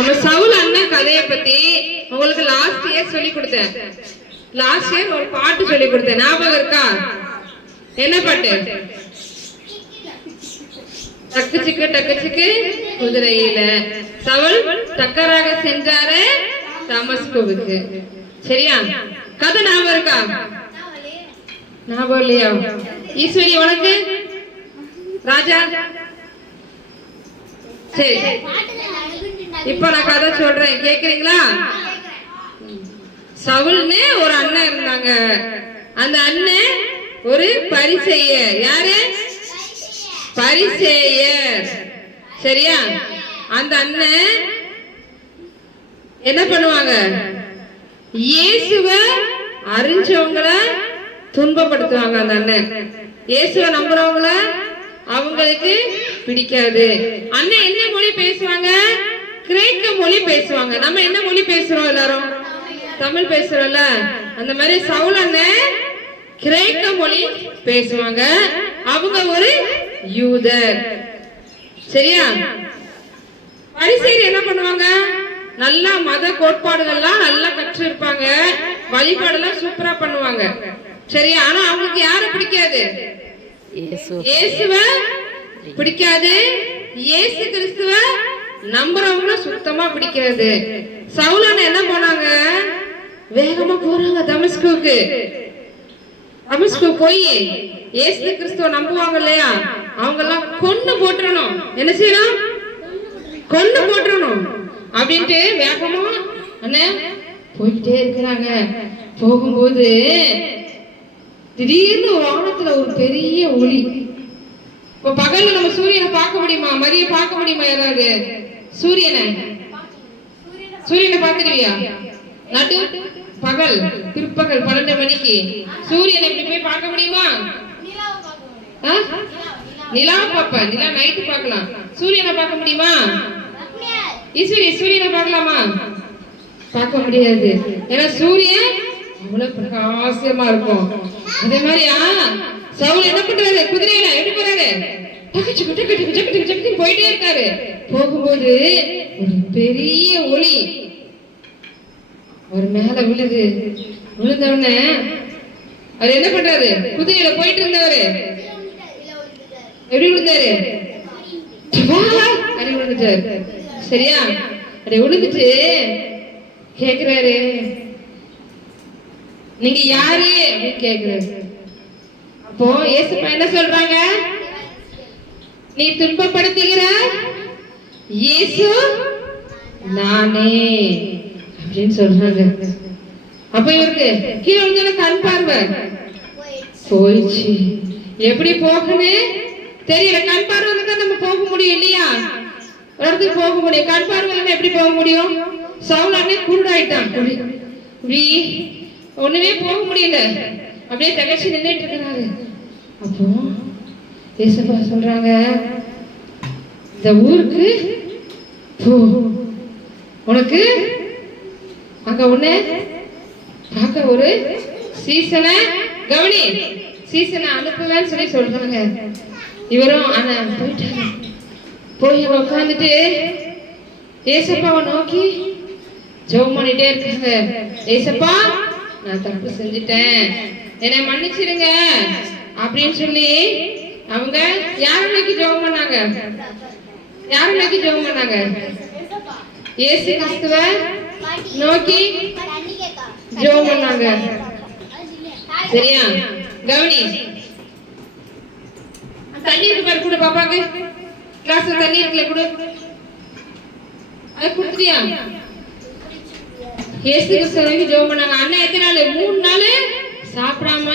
நம்ம சவுல் அண்ணன் கதையை பத்தி உங்களுக்கு லாஸ்ட் இயர் சொல்லி கொடுத்தேன். லாஸ்ட் இயர் ஒரு பாட்டு சொல்லி கொடுத்தேன், ஞாபகம் இருக்கா? என்ன பாட்டு? டக்கு சிக்கு குதிரையில சவுல் டக்கராக சென்றாரு தமஸ்குவுக்கு. சரியா? கதை ஞாபகம் இருக்கா? ஞாபகம் இல்லையா? ஈஸ்வரி உனக்கு? ராஜா சரி, இப்ப நான் கதை சொல்றேன், கேக்குறீங்களா? சவுல்னு ஒரு அண்ணன் இருந்தாங்க. அந்த அண்ணன் ஒரு பரிசேயர். யாரு? பரிசேயர். சரியா? அந்த அண்ணன் என்ன பண்ணுவாங்க? இயேசுவை அறிஞ்சவங்கள துன்பப்படுத்துவாங்க. அந்த அண்ணன் இயேசுவை நம்புறவங்கள அவங்களுக்கு பிடிக்காது. அண்ணன் என்ன மொழி பேசுவாங்க? கிரேக்க மொழி பேசுவாங்க. நம்ம என்ன மொழி பேசுறோம்? எல்லாரும் தமிழ் பேசுறோம்ல. அந்த மாதிரி சவுல் அண்ணன் கிரேக்க மொழி பேசுவாங்க. அவங்க ஒரு யூதர். சரியா? பரிசேயர் என்ன பண்ணுவாங்க? நல்லா மத கோட்பாடுகள்லாம் நல்லா கற்று இருப்பாங்க, வழிபாடெல்லாம் சூப்பரா பண்ணுவாங்க. சரியா? ஆனா அவங்களுக்கு யார பிடிக்காது? இயேசுவ பிடிக்காது. இயேசு கிறிஸ்துவ நம்புறவங்கள சுத்தமா பிடிக்காது. சவுல் அண்ணன் என்ன பண்ணாங்க? வேகமா போறாங்க தமஸ்குவுக்கு. தமஸ்கு போய் இயேசு கிறிஸ்துவ நம்புவாங்க இல்லையா, அவங்க எல்லாம் கொன்னு போட்டுறணும். என்ன செய்யணும்? கொன்னு போட்டுறணும் அப்படின்ட்டு வேகமா அண்ணன் போயிட்டே இருக்கிறாங்க. போகும்போது திடீர்னு வானத்துல ஒரு பெரிய ஒளி. இப்ப பகல்ல நம்ம சூரியனை பார்க்க முடியுமா? மதியம் பார்க்க முடியுமா? யாராவது சூரியனை பார்த்துருவியா? நடு பகல் பிற்பகல் 12 மணிக்கு சூரியனை இப்படி போய் பார்க்க முடியுமா? நிலா பாப்ப, நிலா நைட்டு பார்க்கலாம். சூரியனை பார்க்க முடியுமா? ஈஸ்வரி சூரியனை பார்க்கலாமா? பார்க்க முடியாது. ஏன்னா சூரியன் அவ்வளவு பிரகாசமா இருக்கும். அதே மாதிரி சவுல் என்ன பண்றாரு? குதிரையில எப்படி போறாரு? போயிட்டே இருக்காரு. போகும்போது ஒரு பெரிய ஒளி ஒரு மேல விழுது. விழுந்தவன அவர் என்ன பண்றாரு? குதிரையில போயிட்டு இருந்தவரு எப்படி விழுந்தாரு? அப்படி விழுந்துட்டாரு. சரியா? அப்படி விழுந்துட்டு கேக்குறாரு, நீங்க யாரு அப்படின்னு கேக்குறாரு. அப்போ இயேசுப்பா என்ன சொல்றாங்க? நீ துன்பப்படுத்துகிற இயேசு நானே அப்படின்னு சொல்றாங்க. அப்ப இவருக்கு கீழே வந்து கண் பார்வை போயிடுச்சு. எப்படி போகணும் தெரியல. கண் பார்வை தான் நம்ம போக முடியும் இல்லையா? ஒரு இடத்துக்கு போக முடியும். கண் பார்வை எப்படி போக முடியும்? சவுல் அண்ணன் குருடாயிட்டான். ஒண்ணுமே போக முடியல. அப்படியே தகச்சு நின்றுட்டு இருக்கிறாரு. அப்போ இயேசுப்பா சொல்றாங்க, இந்த ஊருக்கு போ, உனக்கு அங்க உன்னை பார்க்க ஒரு சீசனை கவனி, சீசனை அனுப்புவேன்னு சொல்லி சொல்றாங்க. இவரும் அண்ணன் போயிட்டாங்க. போய் உட்காந்துட்டு ஏசப்பாவை நோக்கி ஜெபம் பண்ணிட்டே இருக்காங்க. ஏசப்பா, நான் தப்பு செஞ்சுட்டேன், என்னை மன்னிச்சிருங்க அப்படின்னு சொல்லி அவங்க யாரை நோக்கி ஜெபம் பண்ணாங்க? யாரை நோக்கி ஜெபம் பண்ணாங்க? இயேசு கிறிஸ்துவ நோக்கி ஜெபம் பண்ணாங்க. சரியா? கவனி, தண்ணி இருக்கு பாரு, கூட பாப்பாக்கு கிளாஸ்ல தண்ணி இருக்குல்ல, கூட அது குடுத்தியா? இயேசு கிறிஸ்துவுக்கு ஜெபம் பண்ணாங்க. அண்ணன் எத்தனை நாள்? 3 நாள் சாப்பிடாம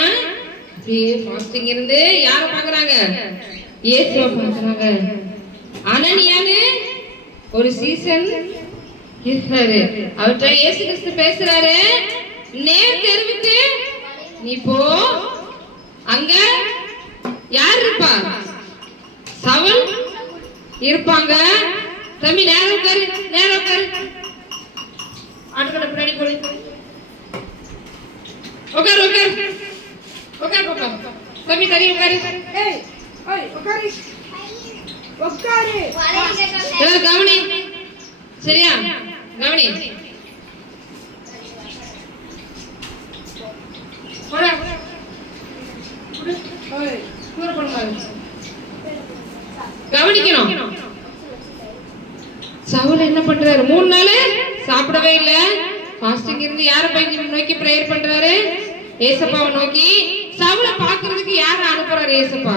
அப்படியே ஃபாஸ்டிங் இருந்து யார பாக்குறாங்க? இயேசுவை பாக்குறாங்க. அனனியான்னு ஒரு சீசன் இருக்காரு. அவர்கிட்ட இயேசு கிறிஸ்து பேசுறாரு, நேர் தெருவுக்கு நீ போ, அங்க யார் இருப்பா? சவுல் இருப்பாங்க. தம்பி நேரம் உட்காரு, நேரம் உட்காரு, ஆட்டுக்கடை பின்னாடி போடு, உட்காரு உட்காரு உட்காரு உட்காரு, தம்பி தனி உட்காரு, உட்காரு உட்காரு, கவனி. சரியா? கவனி. கவனிக்கணும். சவுல் என்ன பண்றாரு? 3 நாள் சாப்பிடவே இல்ல, ஃபாஸ்டிங் இருந்து யாரை போய் நோக்கி பிரேயர் பண்றாரு? ஏசப்பாவை நோக்கி. சவுலை பாக்குறதுக்கு யார அனுப்புறாரு ஏசப்பா?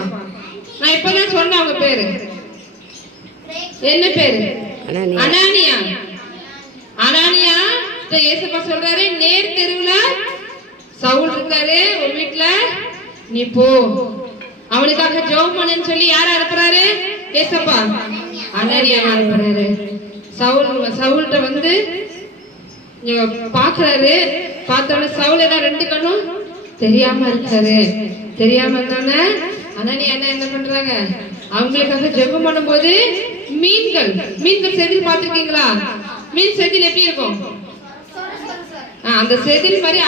நான் இப்பதான் சொன்னேன் அவங்க பேரு என்ன பேரு? அனானியா. அனானியா ஏசப்பா சொல்றாரு, நேர் தெருவுல சவுல் இருக்காரு ஒரு வீட்டுல, நீ போ அவனுக்காக ஜெபம் பண்ணுன்னு சொல்லி யார அனுப்புறாரு ஏசப்பா? அனானியா அனுப்புறாரு. சவுல்கிட்ட வந்து பாக்குறாரு. பார்த்தோன்னே சவுல் என்ன 2 கண்ணும் தெரியாம இருக்காரு. தெரியாம இருந்தானே அனானியா என்ன பண்றாங்க? அவங்களுக்காக ஜெபம் பண்ணும்போது மீன்கள் செதில் பார்த்திருக்கீங்களா? மீன் செதில் எப்படி இருக்கும்? அந்த செதில் மாதிரி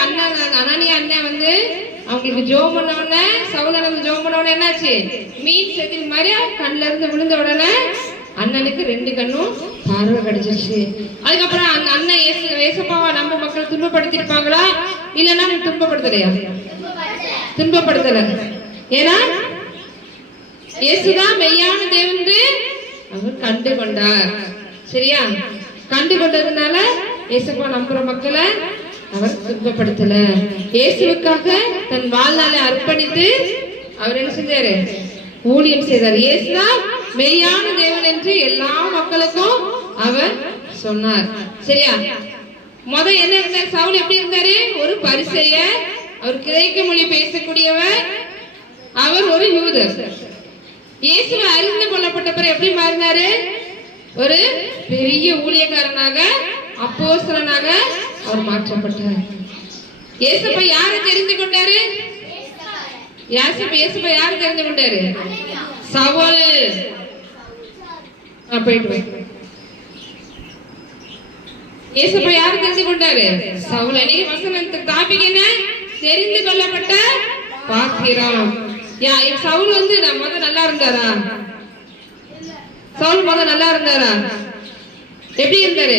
அனானியா அண்ணன் வந்து அவங்களுக்கு ஜெபம் பண்ண உடனே, சவுலனுக்கு ஜெபம் பண்ண உடனே என்னாச்சு? மீன் செதில் மாதிரி கண்ணுல இருந்து விழுந்த உடனே அண்ணனுக்கு 2 கண்ணும் பார்வை கிடைச்சிருச்சு. அதுக்கப்புறம் அந்த அண்ணன் ஏசப்பாவா நம்ம மக்கள் துன்பப்படுத்திருப்பாங்களா? இல்லைன்னா துன்பப்படுத்தலையா? துன்பப்படுத்தல. ஏன்னா இயேசுதான் மெய்யான தேவன் அவர் கண்டு கொண்டார். சரியா? கண்டு கொண்டதுனால இயேசுப்பா நம்புற மக்களை அவர் துன்பப்படுத்தல. இயேசுவுக்காக தன் வாழ்நாளை அர்ப்பணித்து அவர் என்ன செஞ்சாரு? ஊழியம் செய்தார். இயேசுதான் மெய்யான தேவன் என்று எல்லா மக்களுக்கும் அவர் சொன்னார். சரியா? என்ன இருந்தார்? சவுல் எப்படி இருந்தாரு? ஒரு பரிசேயர். அவர் கிரேக்க மொழி பேசக்கூடியவர். அவர் ஒரு யூதர். இயேசுவை அறிந்து கொள்ளப்பட்ட பிறகு எப்படி மாறினாரு? ஒரு பெரிய ஊழியக்காரனாக, அப்போஸ்தலனாக அவர் மாற்றப்பட்டார். இயேசுவை யாரை தெரிந்து கொண்டாரு? இயேசுவை யாரை தெரிந்து கொண்டாரு? சவுல். போயிட்டு இயேசுவை யாரை தெரிந்து கொண்டாரு? சவுல். நீங்க வசனத்துக்கு டாபிக் என்ன? தெரிந்து கொள்ளப்பட்ட பாத்திரம். சவுல் வந்து நல்லா இருந்தாரா? சவுல் நல்லா இருந்தாரா? எப்படி இருந்தாரு?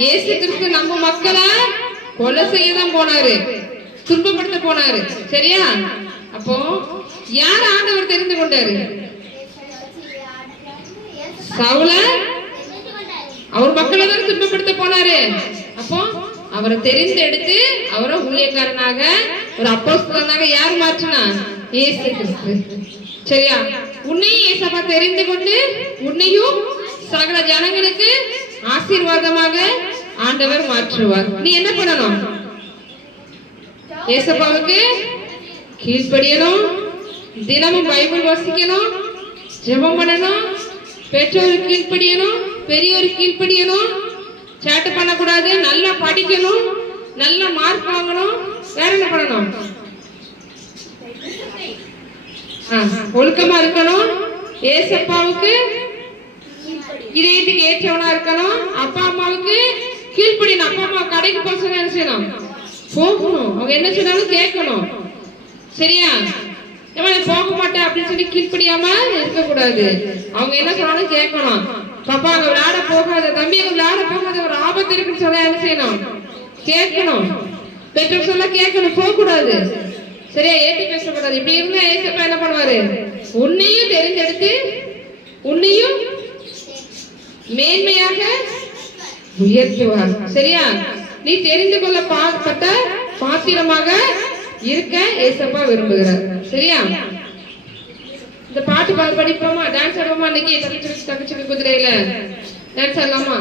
இயேசு கிறிஸ்து நம்ம மக்களை கொலை செய்யதான் போனாரு, துன்பப்படுத்த போனாரு. சரியா? அப்போ யார் ஆண்டவர் தெரிந்து கொண்டாரு? சவுல அவர் மக்களை தான் துன்பப்படுத்த போனாரு. அப்போ அவரை தெரிந்து எடுத்து அவரை ஊழியக்காரனாக, ஒரு அப்போஸ்தலனாக யார் மாற்றினா? இயேசு கிறிஸ்து. சரியா? உன்னையும் ஏசப்பா தெரிந்து கொண்டு உன்னையும் சகல ஜனங்களுக்கு ஆசீர்வாதமாக ஆண்டவர் மாற்றுவார். நீ என்ன பண்ணணும்? ஏசப்பாவுக்கு கீழ்ப்படியணும், தினமும் பைபிள் வாசிக்கணும், ஜெபம் பண்ணணும், பெற்றோருக்கு கீழ்ப்படியணும், பெரியோருக்கு கீழ்ப்படியணும், சேட்டை பண்ணக்கூடாது, நல்லா படிக்கணும், நல்ல மார்க் வாங்கணும். வேற என்ன பண்ணணும்? ஒழுக்கமா இருக்கணும், ஏசப்பாவுக்கு இதயத்துக்கு ஏற்றவனா இருக்கணும், அப்பா அம்மாவுக்கு கீழ்ப்படியணும். அப்பா அம்மா கடைக்கு போக சொன்னா என்ன செய்யணும்? போகணும். அவங்க என்ன சொன்னாலும் கேட்கணும். சரியா? போக மாட்டேன் அப்படின்னு சொல்லி கீழ்ப்படியாம இருக்க கூடாது. அவங்க என்ன சொன்னாலும் கேட்கணும். பாப்பா அங்க விளையாட போகாத, தம்பி அங்க விளையாட போகாத, ஒரு ஆபத்து இருக்குன்னு சொல்ல என்ன செய்யணும்? கேட்கணும். பெற்றோர் சொல்ல கேட்கணும், போக கூடாது. சரியா? ஏற்றி பேசக்கூடாது. இப்படி இருந்தா ஏசப்பா என்ன பண்ணுவாரு? உன்னையும் தெரிஞ்செடுத்து உன்னையும் மேன்மையாக உயர்த்துவார். சரியா? நீ தெரிந்து கொள்ளப்பட்ட பாத்திரமாக இருக்க ஏசப்பா விரும்புகிறார். சரியா? இந்த பாட்டு படிப்போமா? டான்ஸ் ஆடுவோமா? இன்னைக்கு தகச்சு குதிரையில டான்ஸ் ஆடலாமா?